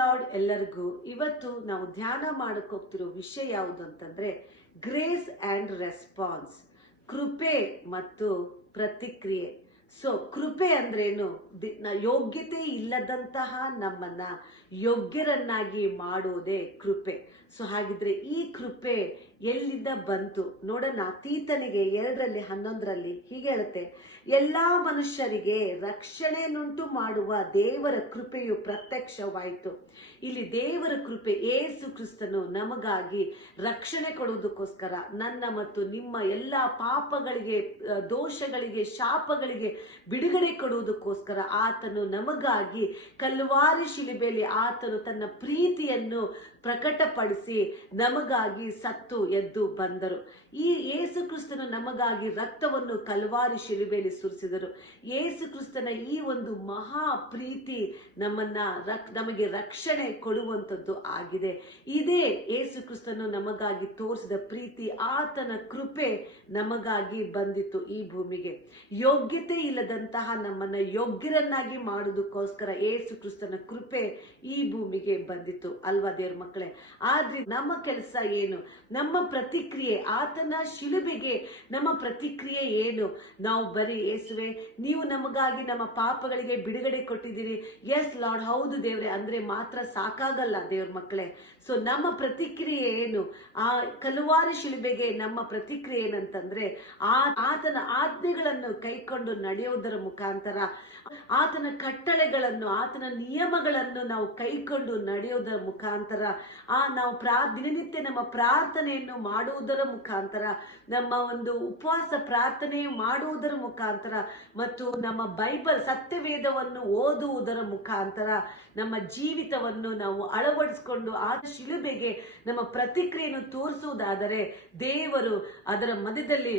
Lord ಎಲ್ಲರಿಗೂ. ಇವತ್ತು ನಾವು ಧ್ಯಾನ ಮಾಡಕ್ಕೆ ಹೋಗ್ತಿರೋ ವಿಷಯ ಯಾವುದು ಅಂತಂದ್ರೆ ಗ್ರೇಸ್ ಅಂಡ್ ರೆಸ್ಪಾನ್ಸ್, ಕೃಪೆ ಮತ್ತು ಪ್ರತಿಕ್ರಿಯೆ. ಸೊ ಕೃಪೆ ಅಂದ್ರೇನು? ಯೋಗ್ಯತೆ ಇಲ್ಲದಂತಹ ನಮ್ಮನ್ನ ಯೋಗ್ಯರನ್ನಾಗಿ ಮಾಡುವುದೇ ಕೃಪೆ. ಸೊ ಹಾಗಿದ್ರೆ ಈ ಕೃಪೆ ಎಲ್ಲಿಂದ ಬಂತು ನೋಡೋಣ. ತೀತನಿಗೆ 2:11 ಹೀಗೆ ಹೇಳುತ್ತೆ, ಎಲ್ಲಾ ಮನುಷ್ಯರಿಗೆ ರಕ್ಷಣೆಯನ್ನುಂಟು ಮಾಡುವ ದೇವರ ಕೃಪೆಯು ಪ್ರತ್ಯಕ್ಷವಾಯಿತು. ಇಲ್ಲಿ ದೇವರ ಕೃಪೆ ಯೇಸು ಕ್ರಿಸ್ತನು ನಮಗಾಗಿ ರಕ್ಷಣೆ ಕೊಡುವುದಕ್ಕೋಸ್ಕರ, ನನ್ನ ಮತ್ತು ನಿಮ್ಮ ಎಲ್ಲಾ ಪಾಪಗಳಿಗೆ, ದೋಷಗಳಿಗೆ, ಶಾಪಗಳಿಗೆ ಬಿಡುಗಡೆ ಕೊಡುವುದಕ್ಕೋಸ್ಕರ ಆತನು ನಮಗಾಗಿ ಕಲ್ವಾರಿ ಶಿಲುಬೆಯಲ್ಲಿ ಆತನು ತನ್ನ ಪ್ರೀತಿಯನ್ನು ಪ್ರಕಟಪಡಿಸಿ ನಮಗಾಗಿ ಸತ್ತು ಎದ್ದು ಬಂದರು. ಈ ಯೇಸು ಕ್ರಿಸ್ತನು ನಮಗಾಗಿ ರಕ್ತವನ್ನು ಕಲ್ವಾರಿ ಶಿಲುಬೆಯಲ್ಲಿ ಸುರಿಸಿದರು. ಯೇಸು ಕ್ರಿಸ್ತನ ಈ ಒಂದು ಮಹಾ ಪ್ರೀತಿ ನಮಗೆ ರಕ್ಷಣೆ ಕೊಡುವಂಥದ್ದು ಆಗಿದೆ. ಇದೇ ಯೇಸು ಕ್ರಿಸ್ತನು ನಮಗಾಗಿ ತೋರಿಸಿದ ಪ್ರೀತಿ, ಆತನ ಕೃಪೆ ನಮಗಾಗಿ ಬಂದಿತ್ತು ಈ ಭೂಮಿಗೆ. ಯೋಗ್ಯತೆ ಇಲ್ಲದಂತಹ ನಮ್ಮನ್ನ ಯೋಗ್ಯರನ್ನಾಗಿ ಮಾಡುವುದಕ್ಕೋಸ್ಕರ ಯೇಸು ಕ್ರಿಸ್ತನ ಕೃಪೆ ಈ ಭೂಮಿಗೆ ಬಂದಿತ್ತು ಅಲ್ವಾ ದೇವ್ರ ಮಕ್ಕಳೇ? ಆದ್ರೆ ನಮ್ಮ ಕೆಲಸ ಏನು? ನಮ್ಮ ಪ್ರತಿಕ್ರಿಯೆ, ಆತನ ಶಿಲುಬೆಗೆ ನಮ್ಮ ಪ್ರತಿಕ್ರಿಯೆ ಏನು? ನಾವು ಬರೀ ಯೇಸುವೆ ನೀವು ನಮಗಾಗಿ ನಮ್ಮ ಪಾಪಗಳಿಗೆ ಬಿಡುಗಡೆ ಕೊಟ್ಟಿದ್ದೀರಿ, ಎಸ್ ಲಾರ್ಡ್, ಹೌದು ದೇವ್ರೆ ಅಂದ್ರೆ ಮಾತ್ರ ಸಾಕಾಗಲ್ಲ ದೇವ್ರ ಮಕ್ಕಳೇ. ಸೊ ನಮ್ಮ ಪ್ರತಿಕ್ರಿಯೆ ಏನು? ಆ ಕಲ್ವಾರಿ ಶಿಲುಬೆಗೆ ನಮ್ಮ ಪ್ರತಿಕ್ರಿಯೆ ಏನಂತಂದ್ರೆ ಆತನ ಆಜ್ಞೆಗಳನ್ನು ಕೈಕೊಂಡು ನಡೆಯುವುದರ ಮುಖಾಂತರ, ಆತನ ಕಟ್ಟಳೆಗಳನ್ನು, ಆತನ ನಿಯಮಗಳನ್ನು ನಾವು ಕೈಕೊಂಡು ನಡೆಯುವುದರ ಮುಖಾಂತರ, ನಾವು ದಿನನಿತ್ಯ ನಮ್ಮ ಪ್ರಾರ್ಥನೆಯನ್ನು ಮಾಡುವುದರ ಮುಖಾಂತರ, ನಮ್ಮ ಒಂದು ಉಪವಾಸ ಪ್ರಾರ್ಥನೆ ಮಾಡುವುದರ ಮುಖಾಂತರ ಮತ್ತು ನಮ್ಮ ಬೈಬಲ್ ಸತ್ಯವೇದವನ್ನು ಓದುವುದರ ಮುಖಾಂತರ ನಮ್ಮ ಜೀವಿತವನ್ನು ನಾವು ಅಳವಡಿಸಿಕೊಂಡು ಆ ಶಿಲುಬೆಗೆ ನಮ್ಮ ಪ್ರತಿಕ್ರಿಯೆಯನ್ನು ತೋರಿಸುವುದಾದರೆ ದೇವರು ಅದರ ಮಧ್ಯದಲ್ಲಿ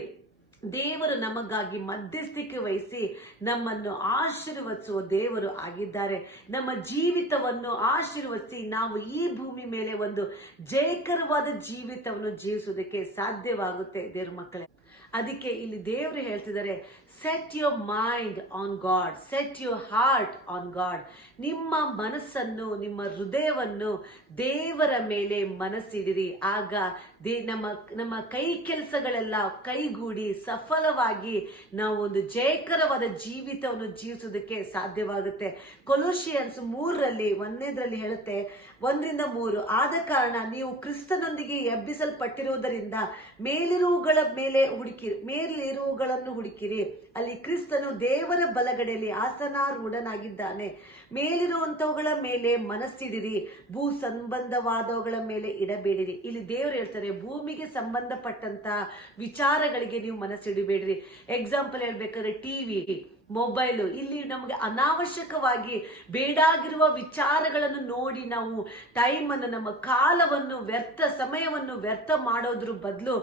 ದೇವರು ನಮಗಾಗಿ ಮಧ್ಯಸ್ಥಿಕೆ ವಹಿಸಿ ನಮ್ಮನ್ನು ಆಶೀರ್ವದಿಸುವ ದೇವರು ಆಗಿದ್ದಾರೆ. ನಮ್ಮ ಜೀವಿತವನ್ನು ಆಶೀರ್ವದಿಸಿ ನಾವು ಈ ಭೂಮಿ ಮೇಲೆ ಒಂದು ಜಯಕರವಾದ ಜೀವಿತವನ್ನು ಜೀವಿಸುವುದಕ್ಕೆ ಸಾಧ್ಯವಾಗುತ್ತೆ ದೇವ್ರ ಮಕ್ಕಳೇ. ಅದಕ್ಕೆ ಇಲ್ಲಿ ದೇವರು ಹೇಳ್ತಿದ್ದಾರೆ, set your mind on god, set your heart on god. ನಿಮ್ಮ ಮನಸ್ಸನ್ನು, ನಿಮ್ಮ ಹೃದಯವನ್ನು ದೇವರ ಮೇಲೆ ಮನಸ್ಸಿಡಿರಿ. ಆಗ ನಮ್ಮ ಕೈ ಕೆಲಸಗಳೆಲ್ಲ ಕೈಗೂಡಿ ಸಫಲವಾಗಿ ನಾವು ಒಂದು ಜಯಕರವಾದ ಜೀವಿತವನ್ನು ಜೀವಿಸುವುದಕ್ಕೆ ಸಾಧ್ಯವಾಗುತ್ತೆ. ಕೊಲೋಸಿಯನ್ಸ್ 3:1 ಹೇಳುತ್ತೆ, 1-3, ಆದ ಕಾರಣ ನೀವು ಕ್ರಿಸ್ತನೊಂದಿಗೆ ಎಬ್ಬಿಸಲ್ಪಟ್ಟಿರುವುದರಿಂದ ಮೇಲಿರುವುಗಳನ್ನು ಹುಡುಕಿರಿ. ಅಲ್ಲಿ ಕ್ರಿಸ್ತನು ದೇವರ ಬಲಗಡೆಯಲ್ಲಿ ಆಸನಾರೂಢನಾಗಿದ್ದಾನೆ. ಮೇಲಿರುವಂತವುಗಳ ಮೇಲೆ ಮನಸ್ಸಿಡಿರಿ, ಭೂ ಸಂಬಂಧವಾದವುಗಳ ಮೇಲೆ ಇಡಬೇಡಿರಿ. ಇಲ್ಲಿ ದೇವರು ಹೇಳ್ತಾರೆ, ಭೂಮಿಗೆ ಸಂಬಂಧಪಟ್ಟಂತ ವಿಚಾರಗಳಿಗೆ ನೀವು ಮನಸ್ಸಿಡಬೇಡ್ರಿ. ಎಕ್ಸಾಂಪಲ್ ಹೇಳ್ಬೇಕಾದ್ರೆ ಟಿವಿ, ಮೊಬೈಲು, ಇಲ್ಲಿ ನಮಗೆ ಅನಾವಶ್ಯಕವಾಗಿ ಬೇಡಾಗಿರುವ ವಿಚಾರಗಳನ್ನು ನೋಡಿ ನಾವು ಟೈಮನ್ನು, ನಮ್ಮ ಕಾಲವನ್ನು ಸಮಯವನ್ನು ವ್ಯರ್ಥ ಮಾಡೋದ್ರ ಬದಲು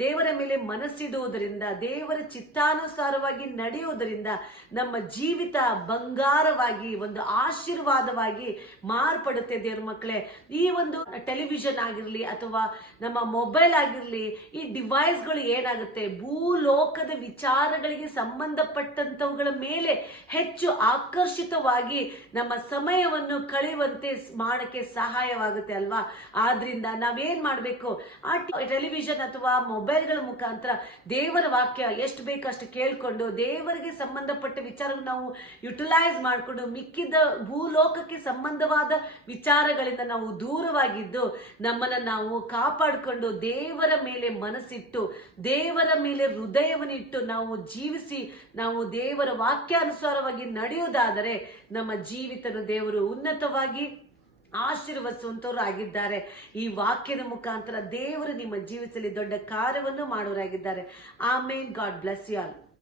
ದೇವರ ಮೇಲೆ ಮನಸ್ಸಿಡುವುದರಿಂದ, ದೇವರ ಚಿತ್ತಾನುಸಾರವಾಗಿ ನಡೆಯುವುದರಿಂದ ನಮ್ಮ ಜೀವಿತ ಬಂಗಾರವಾಗಿ, ಒಂದು ಆಶೀರ್ವಾದವಾಗಿ ಮಾರ್ಪಡುತ್ತೆ ದೇವ್ರ ಮಕ್ಕಳೇ. ಈ ಒಂದು ಟೆಲಿವಿಷನ್ ಆಗಿರ್ಲಿ ಅಥವಾ ನಮ್ಮ ಮೊಬೈಲ್ ಆಗಿರ್ಲಿ, ಈ ಡಿವೈಸ್ಗಳು ಏನಾಗುತ್ತೆ, ಭೂಲೋಕದ ವಿಚಾರಗಳಿಗೆ ಸಂಬಂಧಪಟ್ಟಂತವುಗಳ ಮೇಲೆ ಹೆಚ್ಚು ಆಕರ್ಷಿತವಾಗಿ ನಮ್ಮ ಸಮಯವನ್ನು ಕಳೆಯುವಂತೆ ಮಾಡಕ್ಕೆ ಸಹಾಯವಾಗುತ್ತೆ ಅಲ್ವಾ? ಆದ್ರಿಂದ ನಾವೇನ್ ಮಾಡ್ಬೇಕು, ಆ ಟೆಲಿವಿಷನ್ ಅಥವಾ ಮೊಬೈಲ್ಗಳ ಮುಖಾಂತರ ದೇವರ ವಾಕ್ಯ ಎಷ್ಟು ಬೇಕಷ್ಟು ಕೇಳ್ಕೊಂಡು ದೇವರಿಗೆ ಸಂಬಂಧಪಟ್ಟ ವಿಚಾರ ನಾವು ಯುಟಿಲೈಸ್ ಮಾಡಿಕೊಂಡು ಮಿಕ್ಕಿದ ಭೂಲೋಕಕ್ಕೆ ಸಂಬಂಧವಾದ ವಿಚಾರಗಳಿಂದ ನಾವು ದೂರವಾಗಿದ್ದು ನಮ್ಮನ್ನ ನಾವು ಕಾಪಾಡಿಕೊಂಡು ದೇವರ ಮೇಲೆ ಮನಸ್ಸಿಟ್ಟು, ದೇವರ ಮೇಲೆ ಹೃದಯವನ್ನು ಇಟ್ಟು ನಾವು ಜೀವಿಸಿ, ನಾವು ದೇವರ ವಾಕ್ಯಾನುಸಾರವಾಗಿ ನಡೆಯುವುದಾದರೆ ನಮ್ಮ ಜೀವಿತನು ದೇವರು ಉನ್ನತವಾಗಿ ಆಶೀರ್ವದಿಸುವಂತವರು ಆಗಿದ್ದಾರೆ. ಈ ವಾಕ್ಯದ ಮುಖಾಂತರ ದೇವರು ನಿಮ್ಮ ಜೀವಿತದಲ್ಲಿ ದೊಡ್ಡ ಕಾರ್ಯವನ್ನು ಮಾಡುವರಾಗಿದ್ದಾರೆ. Amen. God bless you all.